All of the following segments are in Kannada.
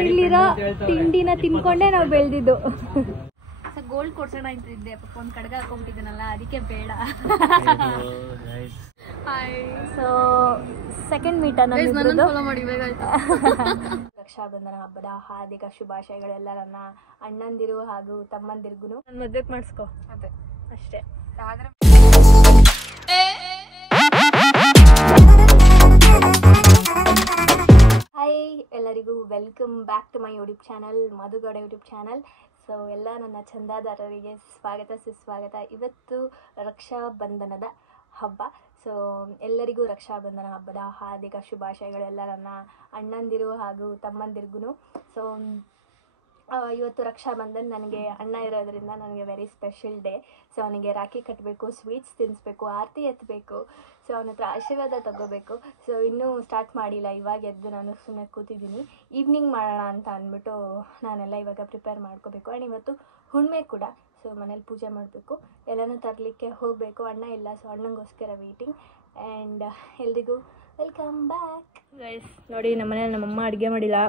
ಇಲ್ಲಿರೋ ತಿಂಡಿನ ತಿನ್ಕೊಂಡೆ ನಾವು ಬೆಳೆದಿದ್ದು. ಗೋಲ್ಡ್ ಕೊಡ್ಸೋಣ ಅಂತ ಇದ್ದೆ, ಪಾಪ ಒಂದು ಕಡ್ಗ ಹಾಕೊಂಡ್ಬಿಟ್ಟಿದ್ದೀನಲ್ಲ, ಅದಕ್ಕೆ ಬೇಡ. ಸೊ ಸೆಕೆಂಡ್ ಮೀಟ್ ರಕ್ಷಾಬಂಧನ ಹಬ್ಬದ ಹಾರ್ದಿಕ ಶುಭಾಶಯಗಳೆಲ್ಲ ನನ್ನ ಅಣ್ಣಂದಿರು ಹಾಗೂ ತಮ್ಮಂದಿರ್ಗು. ನನ್ನ ಮದ್ವೆಗೆ ಮಾಡಿಸ್ಕೊ, ಅದೇ ಅಷ್ಟೇ. ಹಾಯ್ ಎಲ್ಲರಿಗೂ, welcome back to my YouTube channel, Madhugowda YouTube channel. So ಎಲ್ಲ ನನ್ನ ಚಂದಾದಾರರಿಗೆ ಸ್ವಾಗತ ಸುಸ್ವಾಗತ. ಇವತ್ತು ರಕ್ಷಾಬಂಧನದ ಹಬ್ಬ. ಸೊ ಎಲ್ಲರಿಗೂ ರಕ್ಷಾಬಂಧನ ಹಬ್ಬದ ಹಾರ್ದಿಕ ಶುಭಾಶಯಗಳೆಲ್ಲ ನನ್ನ ಅಣ್ಣಂದಿರು ಹಾಗೂ ತಮ್ಮಂದಿರ್ಗು. ಸೊ ಇವತ್ತು ರಕ್ಷಾಬಂಧನ್, ನನಗೆ ಅಣ್ಣ ಇರೋದ್ರಿಂದ ನನಗೆ ವೆರಿ ಸ್ಪೆಷಲ್ ಡೇ. ಸೊ ಅವನಿಗೆ ರಾಖಿ ಕಟ್ಟಬೇಕು, ಸ್ವೀಟ್ಸ್ ತಿನ್ನಿಸ್ಬೇಕು, ಆರತಿ ಎತ್ತಬೇಕು, ಸೊ ಅವನ ಹತ್ರ ಆಶೀರ್ವಾದ ತಗೋಬೇಕು. ಸೊ ಇನ್ನೂ ಸ್ಟಾರ್ಟ್ ಮಾಡಿಲ್ಲ, ಇವಾಗ ಎದ್ದು ನಾನು ಸುಮ್ಮನೆ ಕೂತಿದ್ದೀನಿ. ಈವ್ನಿಂಗ್ ಮಾಡೋಣ ಅಂತ ಅಂದ್ಬಿಟ್ಟು ನಾನೆಲ್ಲ ಇವಾಗ ಪ್ರಿಪೇರ್ ಮಾಡ್ಕೋಬೇಕು. ಆ್ಯಂಡ್ ಇವತ್ತು ಹುಣ್ಣಿಮೆ ಕೂಡ, ಸೊ ಮನೇಲಿ ಪೂಜೆ ಮಾಡಬೇಕು, ಎಲ್ಲನೂ ತರಲಿಕ್ಕೆ ಹೋಗಬೇಕು. ಅಣ್ಣ ಇಲ್ಲ, ಸೊ ಅಣ್ಣಂಗೋಸ್ಕರ ವೆಯ್ಟಿಂಗ್. ಆ್ಯಂಡ್ ಎಲ್ರಿಗೂ ವೆಲ್ಕಮ್ ಬ್ಯಾಕ್ ಗೈಸ್. ನೋಡಿ, ನಮ್ಮನೇಲಿ ನಮ್ಮಮ್ಮ ಅಡುಗೆ ಮಾಡಿಲ್ಲ,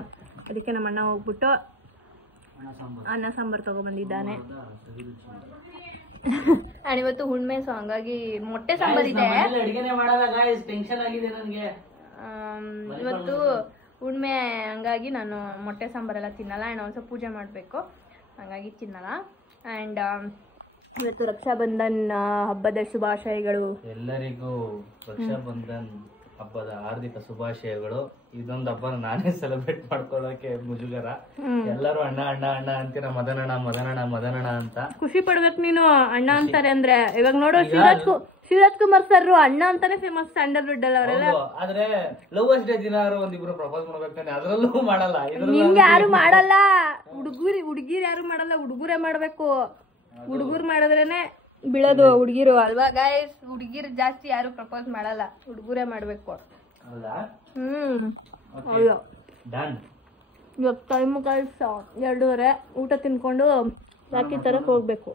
ಅದಕ್ಕೆ ನಮ್ಮ ಅಣ್ಣ ಹೋಗ್ಬಿಟ್ಟು ಅನ್ನ ಸಾಂಬಾರು ತಗೊಬಂದಿದ್ದಾನೆ. ಆ್ಯಂಡ್ ಇವತ್ತು ಹುಣ್ಣಿಮೆ, ಸೊ ಹಂಗಾಗಿ ಮೊಟ್ಟೆ ಸಾಂಬಾರ್ ಇದೆ. ಇವತ್ತು ಹುಣ್ಣಿಮೆ ಹಂಗಾಗಿ ನಾನು ಮೊಟ್ಟೆ ಸಾಂಬಾರೆಲ್ಲ ತಿನ್ನಲ್ಲ. ಆ್ಯಂಡ್ ಒಂದು ಸ್ವಲ್ಪ ಪೂಜೆ ಮಾಡಬೇಕು, ಹಂಗಾಗಿ ತಿನ್ನಲ್ಲ. ಆ್ಯಂಡ್ ಇವತ್ತು ರಕ್ಷಾಬಂಧನ್ ಹಬ್ಬದ ಶುಭಾಶಯಗಳು ಎಲ್ಲರಿಗೂ. ರಕ್ಷಾಬಂಧನ್ ಹಬ್ಬದ ಹಾರ್ದಿಕ ಶುಭಾಶಯಗಳು. ಇದೊಂದು ಹಬ್ಬ ನಾನೇ ಸೆಲೆಬ್ರೇಟ್ ಮಾಡ್ಕೊಳ್ಳೋಕೆ ಮುಜುಗರ. ಎಲ್ಲರೂ ಅಣ್ಣ ಅಣ್ಣ ಅಣ್ಣ ಅಂತೀರ, ಮದನಣ್ಣ ಮದನಣ್ಣ ಮದನಣ್ಣ ಅಂತ. ಖುಷಿ ಪಡ್ಬೇಕು ನೀನು, ಅಣ್ಣ ಅಂತಾರೆ ಅಂದ್ರೆ. ಇವಾಗ ನೋಡೋ ಶಿವರಾಜ್ ಕುಮಾರ್ ಸರ್ ಅಣ್ಣ ಅಂತಾನೆ ಫೇಮಸ್, ಸ್ಯಾಂಡಲ್ವುಡ್ ಅಲ್ಲಿ ಅವರೆಲ್ಲ. ಆದ್ರೆ ಲವರ್ಸ್ ಡೇ ದಿನ ಒಂದಿಬ್ರು ಪ್ರಪೋಸ್ ಮಾಡ್ಬೇಕಾನೆ, ಅದ್ರಲ್ಲೂ ಮಾಡಲ್ಲ. ನಿಂಗೆ ಯಾರು ಮಾಡಲ್ಲ, ಹುಡುಗಿರ್ ಯಾರು ಮಾಡಲ್ಲ, ಹುಡುಗರೇ ಮಾಡ್ಬೇಕು. ಹುಡುಗರು ಮಾಡಿದ್ರೇನೆ ಬೀಳೋದು ಹುಡುಗಿರು ಅಲ್ವಾ ಗೈಸ್? ಹುಡುಗಿರು ಜಾಸ್ತಿ ಯಾರು ಪ್ರಪೋಸ್ ಮಾಡಲ್ಲ, ಹುಡುಗರೇ ಮಾಡ್ಬೇಕು. ಇವಾಗ ಟೈಮು ಗೈಸ್ 2:30, ಊಟ ತಿನ್ಕೊಂಡು ರಾಖಿ ತರಕ್ ಹೋಗ್ಬೇಕು.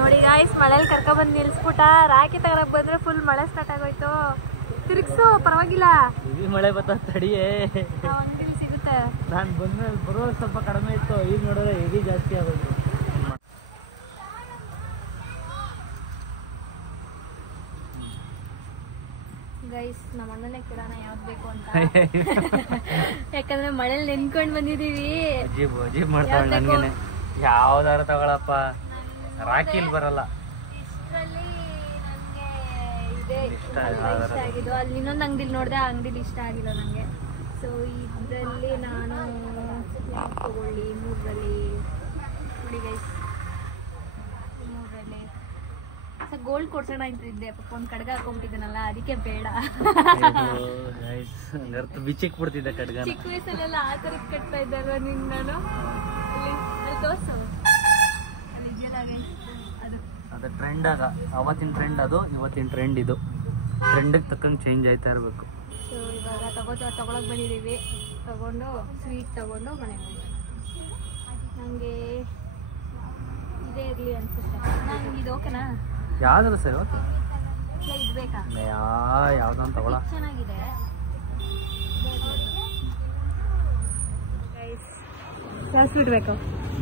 ನೋಡಿ ಗೈಸ್, ಮಳೇಲಿ ಕರ್ಕೊಬಂದು ನಿಲ್ಸ್ಬಿಟ್ಟ. ರಾಖಿ ತಗೊಳಕ್ ಬಂದ್ರೆ ಫುಲ್ ಮಳೆ ಸ್ಟಾರ್ಟ್ ಆಗೋಯ್ತು. ತಿರುಗ್ಸು, ಪರವಾಗಿಲ್ಲ, ಮಳೆ ಬತ್ತ ತಡಿಯೇ, ಅಂಗಡಿಲಿ ಸಿಗುತ್ತೆ. ನಾನು ಬಂದ್ಮೇಲೆ ಬರೋ ಸ್ವಲ್ಪ ಕಡಿಮೆ ಇತ್ತು, ಈಗ ನೋಡಿದ್ರೆ ಹೆವಿ ಜಾಸ್ತಿ ಆಗೋದು. ಗೈಸ್, ನಮ್ಮ ಅಣ್ಣನೇ ಕೇಳೋಣ ಯಾವ್ದು ಬೇಕು ಅಂತ. ಯಾಕಂದ್ರೆ ಮಳೇಲಿ ನೆನ್ಕೊಂಡ್ ಬಂದಿದೀವಿ. ಅಜೀಬ್ ಮಾಡ್ತಾಳೆ ನನ್ಗೇನೆ. ಯಾವ್ದಾರ ತಗೊಳಪ್ಪ, ರಾಖಿಲ್ ಬರಲ್ಲ. ಇಷ್ಟರಲ್ಲಿ ನನಗೆ ಇದೇ ಇಷ್ಟ ಆಗಿದ್ದು. ಅಲ್ಲಿ ಇನ್ನೊಂದು ಅಂಗಡಿಲಿ ನೋಡಿದೆ, ಆ ಅಂಗಡಿಲಿ ಇಷ್ಟ ಆಗಿಲ್ಲ ನನಗೆ. ಸೊ ಇದರಲ್ಲಿ ನಾನು ತಗೊಳ್ಳಿ, 3ರಲ್ಲಿ ನೋಡಿ ಗೈಸ್, 3ರಲ್ಲಿ ಗೋಲ್ಡ್ ಕೊಡ್ಸೋಣ ಅಂತ ಇದ್ದೆ, ಪಾಪ ಒಂದು ಕಡ್ಗ ಹಾಕೊಂಡ್ಬಿಟ್ಟಿದ್ದೀನಲ್ಲ, ಅದಕ್ಕೆ ಬೇಡ. ಬಿಚ್ಚಿಕ್ ಬಿಡ್ತಿದ್ದೆ ಕಡ್ಗ. ಚಿಕ್ಕ ವಯಸ್ಸಲ್ಲೆಲ್ಲ ಆ ಥರಕ್ಕೆ ಕಟ್ತಾ ಇದ್ದಲ್ವ ನಿನ್ ನಾನು? ಅಲ್ಲಿ ತೋರ್ಸು, ಅಲ್ಲಿ ಇದೆಯಲ್ಲ ಅದು ಟ್ರೆಂಡ್. ಅವತ್ತಿನ ಟ್ರೆಂಡ್ ಅದು, ಇವತ್ತಿನ ಟ್ರೆಂಡ್ ಇದು. ಟ್ರೆಂಡಿಗೆ ತಕ್ಕಂಗೆ ಚೇಂಜ್ ಆಯ್ತಾ ಇರಬೇಕು. ಸೊ ಇವಾಗ ತಗೊಳಕ್ ಬಂದಿದ್ದೀವಿ. ತಗೊಂಡು ಸ್ವೀಟ್ ತಗೊಂಡು ಮನೆಗೆ ಹೋಗೋಣ. ನನಗೆ ಇದೇ ಇರಲಿ ಅನ್ಸುತ್ತೆ. ನಂಗೆ ಇದು ಓಕೆನಾ? ಯಾವ್ದಲ್ಲ ಸರ್, ಇದು ಬೇಕಾ? ಯಾವ್ದೊಂದು ತಗೊಳ. ಚೆನ್ನಾಗಿದೆ. ಯಾವ ಸ್ವೀಟ್ ಬೇಕು?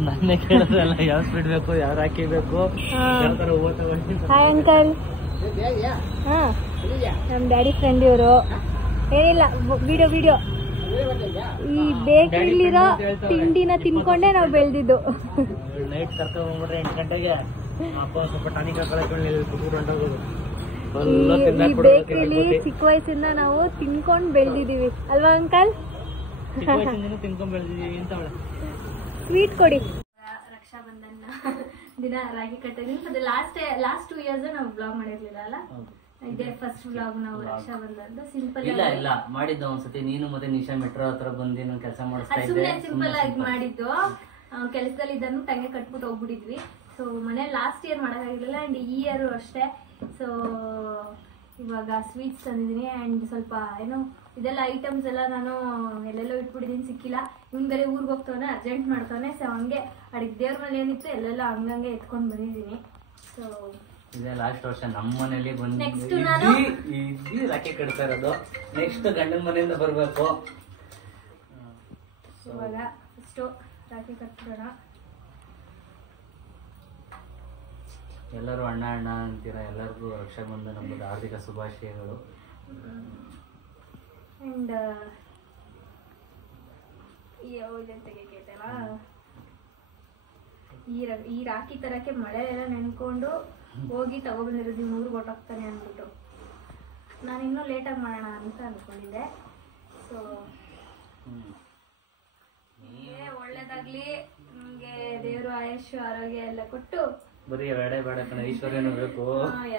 ನನ್ನೇ ಕೇಳಿದ್ರಲ್ಲ, ಯಾವ ಸ್ವೀಟ್ ಬೇಕು, ಯಾವ ರಾಖಿ ಬೇಕು, ಯಾವ ಥರ ಹೂವು ತಗೊಂಡು. Hi uncle. ಹಾಂ, ನಮ್ಮ ಡ್ಯಾಡಿ ಫ್ರೆಂಡ್ ಇವರು. ಏನಿಲ್ಲ, ವಿಡಿಯೋ ಈ ಬೇಕರಿಲಿರೋ ತಿಂಡಿನ ತಿನ್ಕೊಂಡೆ ನಾವು ಬೆಳೆದಿದ್ದು. ನೈಟ್ ಕರ್ಕೊಂಡ್ಬಂದ್ಬಿಟ್ರೆ 8 ಗಂಟೆಗೆ ಅಪ್ಪ ಸ್ವಲ್ಪ ಟಾನಿಕ್ ಈ ಬೇಕರಿಲಿ ಚಿಕ್ಕ ವಯಸ್ಸಿಂದ ನಾವು ತಿನ್ಕೊಂಡ್ ಬೆಳೆದಿದೀವಿ ಅಲ್ವಾ ಅಂಕಲ್? ತಿನ್ಕೊಂಡ್ ಬೆಳೆದಿದ್ದೀವಿ ಅಂತ. ಸ್ವೀಟ್ ಕೊಡಿ. ರಕ್ಷಾಬಂಧನ್ ದಿನ ರಾಖಿ ಕಟ್ಟಿದೀನಿ. ಅದು ಲಾಸ್ಟ್ 2 years ನಾವು ಬ್ಲಾಗ್ ಮಾಡಿರ್ಲಿಲ್ಲ ಅಲ್ಲ, ಇದೇ ಫಸ್ಟ್ ಬ್ಲಾಗ್ ನಾವು ರಕ್ಷಾಬಂಧನ್. ಸಿಂಪಲ್ ಇಲ್ಲ ಮಾಡಿದ್ದು ಒಂದ್ಸತಿ, ನೀನು ಮತ್ತೆ ನಿಶಾ ಮೆಟ್ರೋ ಹತ್ರ ಬಂದು ನಾನು ಕೆಲಸ ಮಾಡಿಸ್ತಾ ಇದ್ದೆ. ಸುಮ್ಮನೆ ಸಿಂಪಲ್ ಆಗಿ ಮಾಡಿದ್ದು. ಕೆಲಸದಲ್ಲಿ ಇದನ್ನು ಟಂಗೆ ಕಟ್ಬಿಟ್ಟು ಹೋಗ್ಬಿಟ್ಟಿದ್ವಿ. ಸೊ ಮನೆ ಲಾಸ್ಟ್ ಇಯರ್ ಮಾಡೋಕ್ಕಾಗಿರ್ಲಿಲ್ಲ, ಆ್ಯಂಡ್ ಈ ಇಯರು ಅಷ್ಟೇ. ಸೊ ಇವಾಗ ಸ್ವೀಟ್ಸ್ ತಂದಿದ್ದೀನಿ. ಆ್ಯಂಡ್ ಸ್ವಲ್ಪ ಏನೋ ಇದೆಲ್ಲ ಐಟಮ್ಸ್ ಎಲ್ಲ ನಾನು ಎಲ್ಲೆಲ್ಲೋ ಇಟ್ಬಿಟ್ಟಿದ್ದೀನಿ, ಸಿಕ್ಕಿಲ್ಲ. ಇವ್ನು ಬೇರೆ ಊರಿಗೆ ಹೋಗ್ತಾನೆ, ಅರ್ಜೆಂಟ್ ಮಾಡ್ತಾನೆ. ಸೊ ಹಂಗೆ ಅಡಿಗೆ ದೇವ್ರ ಮೇಲೆ ಏನಿತ್ತು ಎಲ್ಲೆಲ್ಲ ಹಂಗಂಗೆ ಎತ್ಕೊಂಡು ಬಂದಿದ್ದೀನಿ. ಸೊ ಇದೇ ಲಾಸ್ಟ್ ವರ್ಷ ನಮ್ಮ ಮನೇಲಿ ಬಂದು Next ನಾನು- ಇದ್ದಿ ರಾಖಿ ಕಟ್ತಾ ಇರೋದು. ನೆಕ್ಸ್ಟ್ ಗಂಡನ ಮನೆಯಿಂದ ಬರ್ಬೇಕು. ಇವಾಗ ಫಸ್ಟು ರಾಖಿ ಕಟ್ಬಿಡೋಣ. ಎಲ್ಲರೂ ಅಣ್ಣ ಅಣ್ಣ ಅಂತೀರ. ಎಲ್ಲರಿಗೂ ರಕ್ಷಾಬಂಧನ ಹಬ್ಬದ ಹಾರ್ದಿಕ ಶುಭಾಶಯಗಳು. ಆ್ಯಂಡ್ ತೆಗಿತೈತಲ್ಲ ಈ ರಾಖಿ ತರಕ್ಕೆ ಮಳೆ ಎಲ್ಲ ನೆನ್ಕೊಂಡು ಹೋಗಿ ತಗೊಬಂದಿರೋದು ಊರಿಗೆ ಹೊಟ್ಟೋಗ್ತಾನೆ ಅಂದ್ಬಿಟ್ಟು ನಾನು ಇನ್ನೂ ಲೇಟಾಗಿ ಮಾಡೋಣ ಅಂತ ಅಂದ್ಕೊಂಡಿದ್ದೆ. ಸೊ ಒಳ್ಳೇದಾಗ್ಲಿ, ನಿಮಗೆ ದೇವರು ಆಯುಷ್ ಆರೋಗ್ಯ ಎಲ್ಲ ಕೊಟ್ಟು ಬರೀ ಎರಡೇ ಬೇಡ ಕಣ, ಐಶ್ವರ್ಯನೂ ಬೇಕು.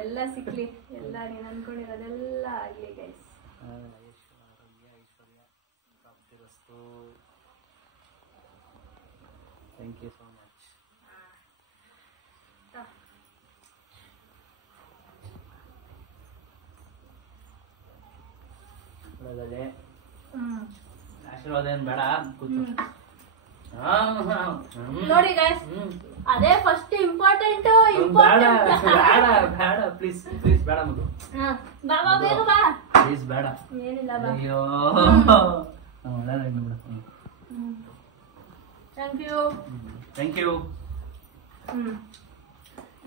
ಎಲ್ಲ ಸಿಕ್ಲಿ, ಎಲ್ಲ ನೀನು ಅನ್ಕೊಂಡಿರೋದೆಲ್ಲ ಆಗ್ಲಿ ಗೈಸ್. ಆರೋಗ್ಯ ಐಶ್ವರ್ಯ ಪ್ರಾಪ್ತಿರಸ್ತು. Thank you so much. ಆಶೀರ್ವಾದ ಏನ್ ಬೇಡ, ಕೂತು. ನೋಡಿ ಗೈಸ್, ಅದೇ ಫಸ್ಟ್ ಇಂಪಾರ್ಟೆಂಟ್. ಬೇಡ ಬೇಡ ಬೇಡ, ಪ್ಲೀಸ್ ಪ್ಲೀಸ್ ಬೇಡ ಮಗು, ಬಾ ಬಾ ಬೇಗ ಬಾ. ಪ್ಲೀಸ್ ಬೇಡ. ಏನಿಲ್ಲ ಬಾ. ಅಯ್ಯೋ thank you. Thank you.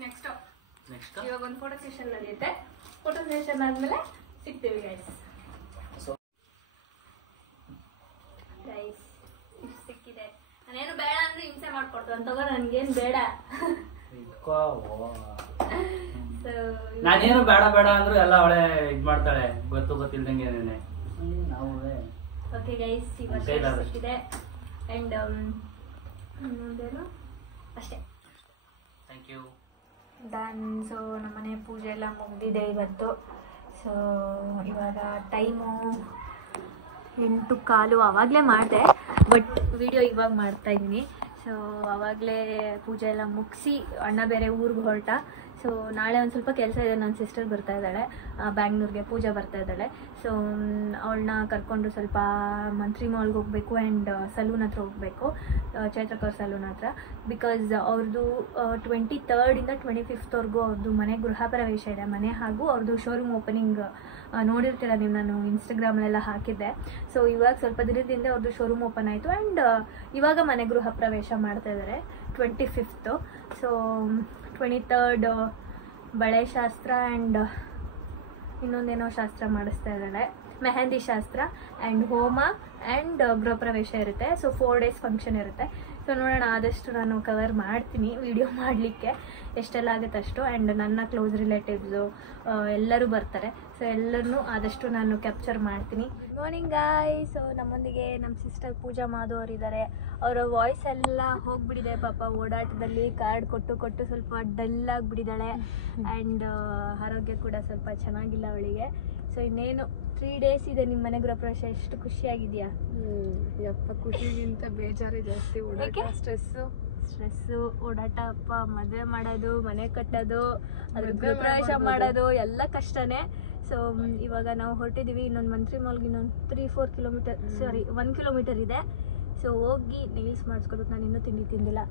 Next next ಇವಾಗ ಒಂದು ಫೋಟೋ ಸೆಷನ್ ನಡೆಯುತ್ತೆ. ಫೋಟೋ ಸೆಷನ್ ಆದ್ಮೇಲೆ ಸಿಗ್ತೀವಿ ಗೈಸ್. ಗೈಸ್ ಇಷ್ಟು ಸಿಕ್ಕಿದೆ. ನಾನೇನು ಬೇಡ ಅಂದ್ರೆ ಹಿಂಸೆ ಮಾಡ್ಕೊಡ್ತು ಅಂತವ, ನನ್ಗೇನು ಬೇಡ. ನಾನೇನು ಬೇಡ ಬೇಡ ಅಂದ್ರು ಎಲ್ಲ ಅವಳೆ ಇದ್ ಮಾಡ್ತಾಳೆ, ಗೊತ್ತಿಲ್ದಂಗೆ. ನಾವು ಓಕೆ ಗೈಸ್, ಇವಾಗ ಸಿಕ್ಕಿದೆ. ಅಂಡ್ ಇನ್ನೊಂದೇನು ಅಷ್ಟೇ. Thank you. ಡನ್. ಸೊ ನಮ್ಮನೆ ಪೂಜೆ ಎಲ್ಲ ಮುಗ್ದಿದೆ ಇವತ್ತು. ಸೊ ಇವಾಗ ಟೈಮು 8:15. ಆವಾಗಲೇ ಮಾಡಿದೆ, ಬಟ್ ವಿಡಿಯೋ ಇವಾಗ ಮಾಡ್ತಾ ಇದ್ದೀನಿ. ಸೊ ಆವಾಗಲೇ ಪೂಜೆ ಎಲ್ಲ ಮುಗಿಸಿ ಅಣ್ಣ ಬೇರೆ ಊರಿಗೆ ಹೊರಟ. ಸೊ ನಾಳೆ ಒಂದು ಸ್ವಲ್ಪ ಕೆಲಸ ಇದೆ. ನನ್ನ ಸಿಸ್ಟರ್ ಬರ್ತಾ ಇದ್ದಾಳೆ ಬ್ಯಾಂಗ್ಳೂರಿಗೆ, ಪೂಜೆ ಬರ್ತಾ ಇದ್ದಾಳೆ. ಸೊ ಅವಳನ್ನ ಕರ್ಕೊಂಡು ಸ್ವಲ್ಪ ಮಂತ್ರಿ ಮಾಲ್ಗೆ ಹೋಗಬೇಕು ಆ್ಯಂಡ್ ಸಲೂನ್ ಹತ್ರ ಹೋಗಬೇಕು, ಚೈತ್ರಕರ್ ಸಲೂನ್ ಹತ್ರ. ಬಿಕಾಸ್ ಅವ್ರದ್ದು 23rd 25th ಅವ್ರದ್ದು ಮನೆ ಗೃಹ ಪ್ರವೇಶ ಇದೆ, ಮನೆ ಹಾಗೂ ಅವ್ರದ್ದು ಶೋರೂಮ್ ಓಪನಿಂಗ್ ನೋಡಿರ್ತೀರ ನೀವು, ನಾನು ಇನ್ಸ್ಟಾಗ್ರಾಮಲ್ಲೆಲ್ಲ ಹಾಕಿದ್ದೆ. ಸೊ ಇವಾಗ ಸ್ವಲ್ಪ ದಿನದಿಂದ ಅವ್ರದ್ದು ಶೋರೂಮ್ ಓಪನ್ ಆಯಿತು ಆ್ಯಂಡ್ ಇವಾಗ ಮನೆ ಗೃಹ ಪ್ರವೇಶ ಮಾಡ್ತಾ ಇದ್ದಾರೆ 25th. ಸೊ 23rd ಬಳೆ ಶಾಸ್ತ್ರ ಆ್ಯಂಡ್ ಇನ್ನೊಂದೇನೋ ಶಾಸ್ತ್ರ ಮಾಡಿಸ್ತಾ ಇದ್ದಾಳೆ, ಮೆಹಂದಿ ಶಾಸ್ತ್ರ ಆ್ಯಂಡ್ ಹೋಮ ಆ್ಯಂಡ್ ಗೃಹ ಪ್ರವೇಶ ಇರುತ್ತೆ. ಸೊ 4 days ಫಂಕ್ಷನ್ ಇರುತ್ತೆ. ಸೊ ನೋಡೋಣ, ಆದಷ್ಟು ನಾನು ಕವರ್ ಮಾಡ್ತೀನಿ ವಿಡಿಯೋ ಮಾಡಲಿಕ್ಕೆ, ಎಷ್ಟೆಲ್ಲ ಆಗುತ್ತೆ ಅಷ್ಟು. ಆ್ಯಂಡ್ ನನ್ನ ಕ್ಲೋಸ್ ರಿಲೇಟಿವ್ಸು ಎಲ್ಲರೂ ಬರ್ತಾರೆ. ಸೊ ಎಲ್ಲರನ್ನೂ ಆದಷ್ಟು ನಾನು ಕ್ಯಾಪ್ಚರ್ ಮಾಡ್ತೀನಿ. Good morning guys. ಸೊ ನಮ್ಮೊಂದಿಗೆ ನಮ್ಮ ಸಿಸ್ಟರ್ ಪೂಜಾ ಮಾಧು ಅವರಿದ್ದಾರೆ. ಅವರ ವಾಯ್ಸ್ ಎಲ್ಲ ಹೋಗ್ಬಿಟ್ಟಿದೆ ಪಾಪ, ಓಡಾಟದಲ್ಲಿ ಕಾರ್ಡ್ ಕೊಟ್ಟು ಸ್ವಲ್ಪ ಡಲ್ ಆಗಿಬಿಟ್ಟಿದ್ದಾಳೆ. ಆ್ಯಂಡ್ ಆರೋಗ್ಯ ಕೂಡ ಸ್ವಲ್ಪ ಚೆನ್ನಾಗಿಲ್ಲ ಅವಳಿಗೆ. ಸೊ ಇನ್ನೇನು 3 days ಇದೆ ನಿಮ್ಮ ಮನೆ ಗೃಹ ಪ್ರವೇಶ. ಎಷ್ಟು ಖುಷಿಯಾಗಿದೆಯಾ? ಯಪ್ಪ, ಖುಷಿಗಿಂತ ಬೇಜಾರೇ ಜಾಸ್ತಿ. ಓಡಾಟ, ಸ್ಟ್ರೆಸ್ಸು, ಓಡಾಟ, ಅಪ್ಪ ಮದುವೆ ಮಾಡೋದು, ಮನೆ ಕಟ್ಟೋದು, ಅದ್ರ ಗೃಹ ಪ್ರವೇಶ ಮಾಡೋದು ಎಲ್ಲ ಕಷ್ಟನೇ. ಸೊ ಇವಾಗ ನಾವು ಹೊರಟಿದ್ದೀವಿ. ಇನ್ನೊಂದು ಮಂತ್ರಿ ಮಾಲ್ಗೆ ಇನ್ನೊಂದು 3-4 ಕಿಲೋಮೀಟರ್, ಸಾರಿ 1 ಕಿಲೋಮೀಟರ್ ಇದೆ. ಸೊ ಹೋಗಿ ನೇಲ್ಸ್ ಮಾಡಿಸ್ಕೋಬೇಕು. ನಾನು ಇನ್ನೂ ತಿಂಡಿ ತಿಂದಿಲ್ಲ.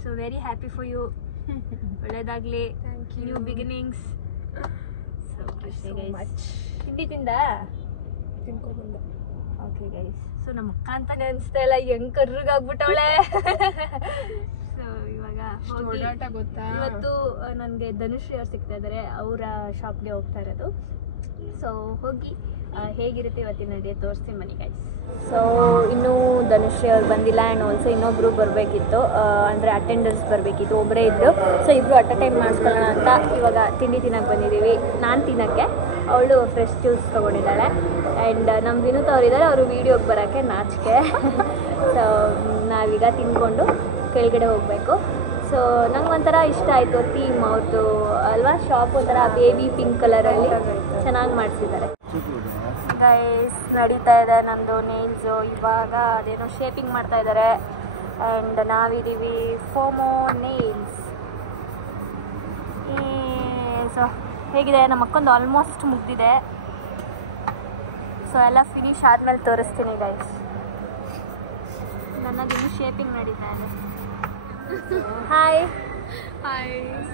So very happy for you. ಒಳ್ಳೇದಾಗಲಿ, ನ್ಯೂ ಬಿಗಿನಿಂಗ್ಸ್. ಸೊ ಅಷ್ಟೇ ಗೈಸ್. ತಿಂಡಿ ತಿಂದ ತಿನ್ಕೊಂಡ್ಬಂದ. Okay guys. ಸೊ ನಮ್ಮ ಅಕ್ಕ ಅಂತಾನೆ ಅನಿಸ್ತಾ ಇಲ್ಲ, ಹೆಂಗ್ ಕರ್ರಗಾಗ್ಬಿಟ್ಟವಳೆ. ಸೊ ಇವಾಗ ಓಡಾಟ ಗೊತ್ತಾ? ಇವತ್ತು ನನಗೆ ಧನುಶ್ರೀ ಅವ್ರು ಸಿಗ್ತಾ ಇದ್ದಾರೆ, ಅವರ ಶಾಪ್ಗೆ ಹೋಗ್ತಾ ಇರೋದು. ಸೊ ಹೋಗಿ ಹೇಗಿರುತ್ತೆ ಇವತ್ತಿನ ಡೇ ತೋರಿಸ್ತೀನಿ ಬನ್ನಿ ಗೈಸ್. ಸೊ ಇನ್ನೂ ಧನುಶ್ರೀ ಅವ್ರು ಬಂದಿಲ್ಲ ಆ್ಯಂಡ್ ಆಲ್ಸೋ ಇನ್ನೊಬ್ಬರು ಬರಬೇಕಿತ್ತು, ಅಂದರೆ ಅಟೆಂಡರ್ಸ್ ಬರಬೇಕಿತ್ತು, ಒಬ್ಬರೇ ಇದ್ದರು. ಸೊ ಇಬ್ಬರು ಅಟ್ ಅ ಟೈಮ್ ಮಾಡಿಸ್ಕೊಳ್ಳೋಣ ಅಂತ ಇವಾಗ ತಿಂಡಿ ತಿನ್ನೋಕ್ಕೆ ಬಂದಿದ್ದೀವಿ. ನಾನು ತಿನ್ನೋಕ್ಕೆ, ಅವಳು ಫ್ರೆಶ್ ಜ್ಯೂಸ್ ತೊಗೊಂಡಿದ್ದಾಳೆ. ಆ್ಯಂಡ್ ನಮ್ಮ ವಿನೂತ್ ಅವರಿದ್ದಾರೆ, ಅವರು ವೀಡಿಯೋಗೆ ಬರೋಕ್ಕೆ ನಾಚಿಕೆ. ಸೊ ನಾವೀಗ ತಿಂದ್ಕೊಂಡು ಕೆಳಗಡೆ ಹೋಗಬೇಕು. ಸೊ ನಂಗೆ ಒಂಥರ ಇಷ್ಟ ಆಯಿತು ಥೀಮ್ ಅವ್ರದ್ದು ಅಲ್ವಾ, ಶಾಪ್ ಒಂಥರ ಬೇಬಿ ಪಿಂಕ್ ಕಲರಲ್ಲಿ ಚೆನ್ನಾಗಿ ಮಾಡಿಸಿದ್ದಾರೆ. ಗೈಸ್ ನಡೀತಾ ಇದೆ ನಮ್ಮದು ನೇಲ್ಸು. ಇವಾಗ ಅದೇನೋ ಶೇಪಿಂಗ್ ಮಾಡ್ತಾ ಇದ್ದಾರೆ. ಆ್ಯಂಡ್ ನಾವಿದ್ದೀವಿ ಫೋಮೋ ನೇಲ್ಸ್. ಸೊ ಹೇಗಿದೆ, ನಮ್ಮ ಅಕ್ಕೊಂದು ಆಲ್ಮೋಸ್ಟ್ ಮುಗ್ದಿದೆ. ಸೊ ಎಲ್ಲ ಫಿನಿಶ್ ಆದಮೇಲೆ ತೋರಿಸ್ತೀನಿ ಗೈಸ್. ನನ್ನದಿನ್ನು ಶೇಪಿಂಗ್ ನಡೀತಾ ಇದೆ. ಹಾಯ್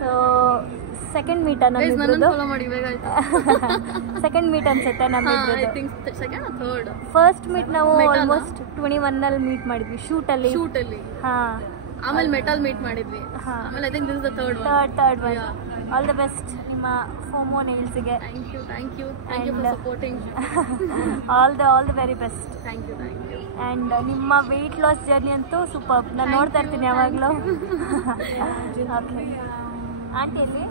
ಸೊ ಸೆಕೆಂಡ್ ಮೀಟ್ ನಮ್ಮಿಬ್ರದ್ದು ಸೆಕೆಂಡ್ ಮೀಟ್ ಅನ್ಸುತ್ತೆ ನಮ್ಮಿಬ್ರದ್ದು. ಫಸ್ಟ್ ಮೀಟ್ ನಾವು ಆಲ್ಮೋಸ್ಟ್ 21 ಮೀಟ್ ಮಾಡಿದ್ವಿ ಶೂಟಲ್ಲಿ. ಹಾ, ಆಮೇಲೆ ಮೆಟಲ್ ಮೀಟ್ ಮಾಡಿದ್ವಿ. ಆಮೇಲೆ I think this is the third one. All the best ನಿಮ್ಮ ಫೋಮೋ ನೇಲ್ಸ್ಗೆ. Thank you for supporting. All the very best. Thank you. And ನಿಮ್ಮ ವೆಯ್ಟ್ ಲಾಸ್ ಜರ್ನಿ ಅಂತೂ ಸೂಪರ್. ನಾನು ನೋಡ್ತಾ ಇರ್ತೀನಿ ಯಾವಾಗಲೂ. ಓಕೆ, ಆಂಟಿ ಎಲ್ಲಿ?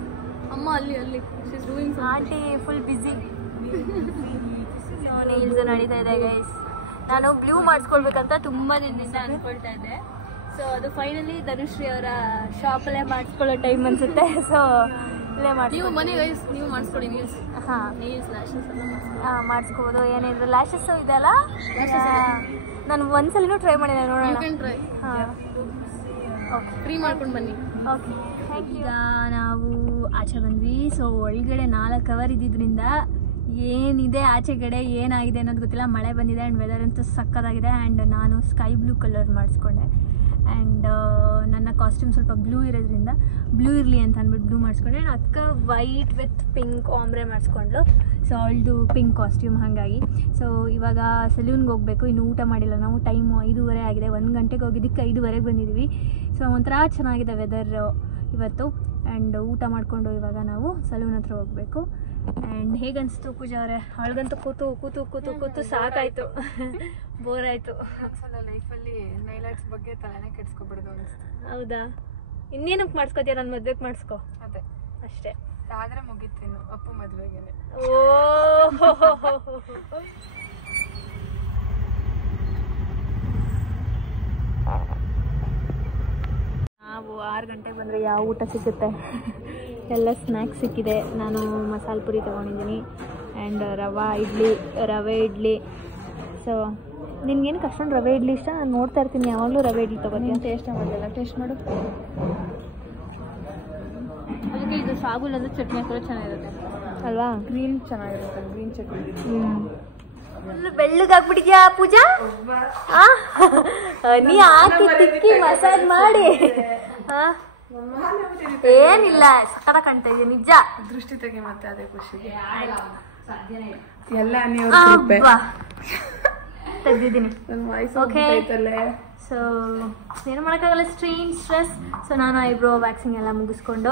ಅಮ್ಮ ಅಲ್ಲಿ ಆಂಟಿ ಫುಲ್ ಬ್ಯುಸಿ. ನೇಲ್ಸ್ ನಡೀತಾ ಇದೆ ಗೈಸ್. ನಾನು ಬ್ಲೂ ಮಾಡಿಸ್ಕೊಳ್ಬೇಕಂತ ತುಂಬ ದಿನದಿಂದ ಅಂದ್ಕೊಳ್ತಾ ಇದ್ದೆ. ಸೊ ಅದು ಫೈನಲಿ ಧನುಶ್ರೀ ಅವರ ಶಾಪಲ್ಲೇ ಮಾಡಿಸ್ಕೊಳ್ಳೋ ಟೈಮ್ ಅನ್ಸುತ್ತೆ. ಸೊ ಇಲ್ಲೇ ನೀವು ಮನೆ ಗೈಸ್ ನೀವು ಮಾಡಿಸ್ಕೊಳ್ಳಿ. ಹಾಂ, ನೇಲ್ಸ್ ಲ್ಯಾಶಸ್ ಎಲ್ಲ ಮಾಡಿಸ್ಕೋಬೋದು. ಏನಿದ್ರು ಲ್ಯಾಶಸ್ ಇದೆಯಲ್ಲ, ನಾನು ಒಂದ್ಸಲಿನೂ ಟ್ರೈ ಮಾಡಿದೆ, ನೋಡೋಣ. ಹಾಂ, ಓಕೆ, ಫ್ರೀ ಮಾಡ್ಕೊಂಡು ಬನ್ನಿ. Okay, thank you. ಈಗ ನಾವು ಆಚೆ ಬಂದ್ವಿ. ಸೊ ಒಳಗಡೆ 4 ಅವರ್ ಇದ್ದಿದ್ದರಿಂದ ಏನಿದೆ ಆಚೆ ಕಡೆ ಏನಾಗಿದೆ ಅನ್ನೋದು ಗೊತ್ತಿಲ್ಲ. ಮಳೆ ಬಂದಿದೆ ಆ್ಯಂಡ್ ವೆದರ್ ಅಂತೂ ಸಕ್ಕತ್ತಾಗಿದೆ. ಆ್ಯಂಡ್ ನಾನು ಸ್ಕೈ ಬ್ಲೂ ಕಲರ್ ಮಾಡಿಸ್ಕೊಂಡೆ. ಆ್ಯಂಡ್ ನನ್ನ ಕಾಸ್ಟ್ಯೂಮ್ ಸ್ವಲ್ಪ ಬ್ಲೂ ಇರೋದ್ರಿಂದ ಬ್ಲೂ ಇರಲಿ ಅಂತ ಅಂದ್ಬಿಟ್ಟು ಬ್ಲೂ ಮಾಡಿಸ್ಕೊಂಡೆ. ಆ್ಯಂಡ್ ಅಕ್ಕ white with pink Amre ಮಾಡಿಸ್ಕೊಂಡ್ಲು. So ಅವಳದು ಪಿಂಕ್ ಕಾಸ್ಟ್ಯೂಮ್ ಹಾಗಾಗಿ. ಸೊ ಇವಾಗ ಸಲೂನ್ಗೆ ಹೋಗಬೇಕು. ಇನ್ನು ಊಟ ಮಾಡಿಲ್ಲ ನಾವು. ಟೈಮು 5:30 ಆಗಿದೆ. 1 ಗಂಟೆಗೆ ಹೋಗಿದ್ದಕ್ಕೆ 5:30ಗೆ ಬಂದಿದ್ದೀವಿ. ಸೊ ಒಂಥರ ಚೆನ್ನಾಗಿದೆ ವೆದರ್ ಇವತ್ತು. ಆ್ಯಂಡ್ ಊಟ ಮಾಡಿಕೊಂಡು ಇವಾಗ ನಾವು ಸಲೂನ್ ಹತ್ರ ಹೋಗಬೇಕು. ಆ್ಯಂಡ್ ಹೇಗನ್ನಿಸ್ತು ಪೂಜಾ ಅವರೇ? ಅವಳಿಗಂತೂ ಕೂತು ಸಾಕಾಯಿತು, ಬೋರ್ ಆಯಿತು. ಒಂದ್ಸಲ ಲೈಫಲ್ಲಿ ನೈಲ್ ಆರ್ಟ್ಸ್ ಬಗ್ಗೆ ತಲೆನೇ ಕೆಡ್ಸ್ಕೊಬಿಡ್ದು ಅನಿಸ್ತು. ಹೌದಾ? ಇನ್ನೇನಕ್ಕೆ ಮಾಡಿಸ್ಕೋತೀಯ? ನನ್ನ ಮದ್ವೆಗೆ ಮಾಡಿಸ್ಕೊ. ಅದೇ ಅಷ್ಟೇ. ಆದ್ರೆ ಮುಗಿತೇನು ಅಪ್ಪು ಮದ್ವೆಗೆ. ನಾವು 6 ಗಂಟೆಗೆ ಬಂದರೆ ಯಾವ ಊಟ ಸಿಗುತ್ತೆ? ಎಲ್ಲ ಸ್ನ್ಯಾಕ್ಸ್ ಸಿಕ್ಕಿದೆ. ನಾನು ಮಸಾಲೆ ಪುರಿ ತೊಗೊಂಡಿದ್ದೀನಿ ಆ್ಯಂಡ್ ರವೆ ಇಡ್ಲಿ. ಸೊ ನಿನ್ಗೇನಕ್ಕೆ ಅಷ್ಟೊಂದು ರವೆ ಇಡ್ಲಿ ಇಷ್ಟ? ನಾನು ನೋಡ್ತಾ ಇರ್ತೀನಿ ಯಾವಾಗಲೂ ರವೆ ಇಡ್ಲಿ ತೊಗೋತೀನಿ. ಟೇಸ್ಟ್ ಮಾಡಿಲ್ಲ, ಟೇಸ್ಟ್ ಮಾಡು. ಅದಕ್ಕೆ ಇದು ಸಾಗುಲ್ ಅಂದರೆ ಚಟ್ನಿ ಹಾಕಿದ್ರೆ ಚೆನ್ನಾಗಿರುತ್ತೆ ಅಲ್ವಾ? ಗ್ರೀನ್ ಚೆನ್ನಾಗಿರುತ್ತೆ, ಗ್ರೀನ್ ಚಟ್ನಿ. ಫುಲ್ ಬೆಳ್ಳಗಾಗ್ಬಿಟ್ಟಿದ್ಯಾ ಪೂಜಾ? ನೀ ಹಾಕಿ ತಿಕ್ಕಿ ಮಸಾಜ್ ಮಾಡಿ. ಏನಿಲ್ಲ, ಸಕ್ಕತ್ತಾಗಿ ಕಾಣ್ತಾ ಇದೆಯಾ ನಿಜ. ದೃಷ್ಟಿ ತೆಗಿ ಮತ್ತೆ ಅದೇ ಖುಷಿಗೆ ಎಲ್ಲ ತೆಗ್ದಿದ್ದೀನಿ. ಓಕೆ, ಸೊ ಏನು ಮಾಡೋಕ್ಕಾಗಲ್ಲ, ಸ್ಟ್ರೆಸ್. ಸೊ ನಾನು ಐಬ್ರೋ ವ್ಯಾಕ್ಸಿಂಗ್ ಎಲ್ಲ ಮುಗಿಸ್ಕೊಂಡು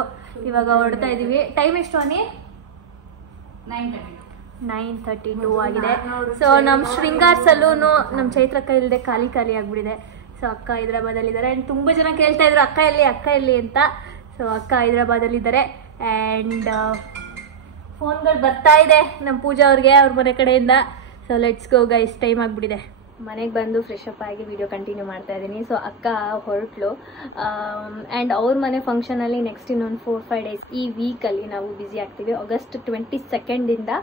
ಇವಾಗ ಹೊರಡ್ತಾ ಇದ್ದೀವಿ. ಟೈಮ್ ಎಷ್ಟು ಅನ್ನಿ? 9:32 ಆಗಿದೆ. ಸೊ ನಮ್ಮ ಶೃಂಗಾರ್ ಸಲೂನು ನಮ್ಮ ಚೈತ್ರಕ್ಕ ಇಲ್ಲದೆ ಖಾಲಿ ಆಗ್ಬಿಟ್ಟಿದೆ. ಸೊ ಅಕ್ಕ ಹೈದ್ರಾಬಾದಲ್ಲಿದ್ದಾರೆ. ಆ್ಯಂಡ್ ತುಂಬ ಜನ ಕೇಳ್ತಾ ಇದ್ರು ಅಕ್ಕ ಎಲ್ಲಿ ಅಂತ. ಸೊ ಅಕ್ಕ ಹೈದ್ರಾಬಾದಲ್ಲಿದ್ದಾರೆ. ಆ್ಯಂಡ್ ಫೋನ್ಗಳು ಬರ್ತಾ ಇದೆ ನಮ್ಮ ಪೂಜಾ ಅವ್ರಿಗೆ ಅವ್ರ ಮನೆ ಕಡೆಯಿಂದ. So let's go guys, time ಆಗಿಬಿಟ್ಟಿದೆ. ಮನೆಗೆ ಬಂದು ಫ್ರೆಶ್ ಅಪ್ ಆಗಿ ವಿಡಿಯೋ ಕಂಟಿನ್ಯೂ ಮಾಡ್ತಾ ಇದ್ದೀನಿ. ಸೊ ಅಕ್ಕ ಹೊರಟ್ಲು. ಆ್ಯಂಡ್ ಅವ್ರ ಮನೆ ಫಂಕ್ಷನಲ್ಲಿ ನೆಕ್ಸ್ಟ್ ಇನ್ನೊಂದು 4-5 ಡೇಸ್ ಈ ವೀಕಲ್ಲಿ ನಾವು ಬ್ಯುಸಿ ಆಗ್ತೀವಿ. ಆಗಸ್ಟ್ 22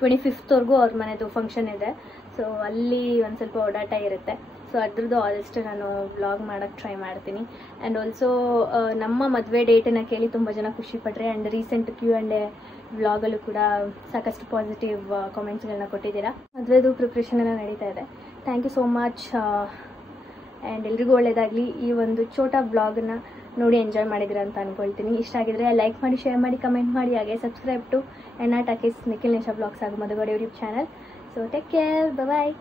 25ವರೆಗೂ ಅವ್ರ ಮನೆದು ಫಂಕ್ಷನ್ ಇದೆ. ಸೊ ಅಲ್ಲಿ ಒಂದು ಸ್ವಲ್ಪ ಓಡಾಟ ಇರುತ್ತೆ. ಸೊ ಅದ್ರದ್ದು ಆದಷ್ಟು ನಾನು ವ್ಲಾಗ್ ಮಾಡೋಕ್ಕೆ ಟ್ರೈ ಮಾಡ್ತೀನಿ. ಆ್ಯಂಡ್ ಆಲ್ಸೋ ನಮ್ಮ ಮದುವೆ ಡೇಟನ್ನು ಕೇಳಿ ತುಂಬ ಜನ ಖುಷಿಪಟ್ರೆ. ಆ್ಯಂಡ್ ರೀಸೆಂಟ್ Q&A ವ್ಲಾಗಲ್ಲೂ ಕೂಡ ಸಾಕಷ್ಟು ಪಾಸಿಟಿವ್ ಕಾಮೆಂಟ್ಸ್ಗಳನ್ನ ಕೊಟ್ಟಿದ್ದೀರಾ. ಮದುವೆದು ಪ್ರಿಪ್ರೇಷನ್ ಎಲ್ಲ ನಡೀತಾ ಇದೆ. Thank you so much. And ಎಲ್ರಿಗೂ ಒಳ್ಳೆಯದಾಗಲಿ. ಈ ಒಂದು ಛೋಟಾ ವ್ಲಾಗನ್ನು ನೋಡಿ ಎಂಜಾಯ್ ಮಾಡಿದ್ದೀರಾ ಅಂತ ಅಂದ್ಕೊಳ್ತೀನಿ. ಇಷ್ಟ ಆಗಿದ್ರೆ ಲೈಕ್ ಮಾಡಿ, ಶೇರ್ ಮಾಡಿ, ಕಮೆಂಟ್ ಮಾಡಿ. ಹಾಗೆ ಸಬ್ಸ್ಕ್ರೈಬ್ ಟು ಎನ್ನ ಟಾಕೀಸ್ ನಿಖಿಲ್ ನಿಶಾ ಬ್ಲಾಗ್ಸ್ ಹಾಗೂ Madhugowda YouTube channel. So take care, ಬಾಯ್.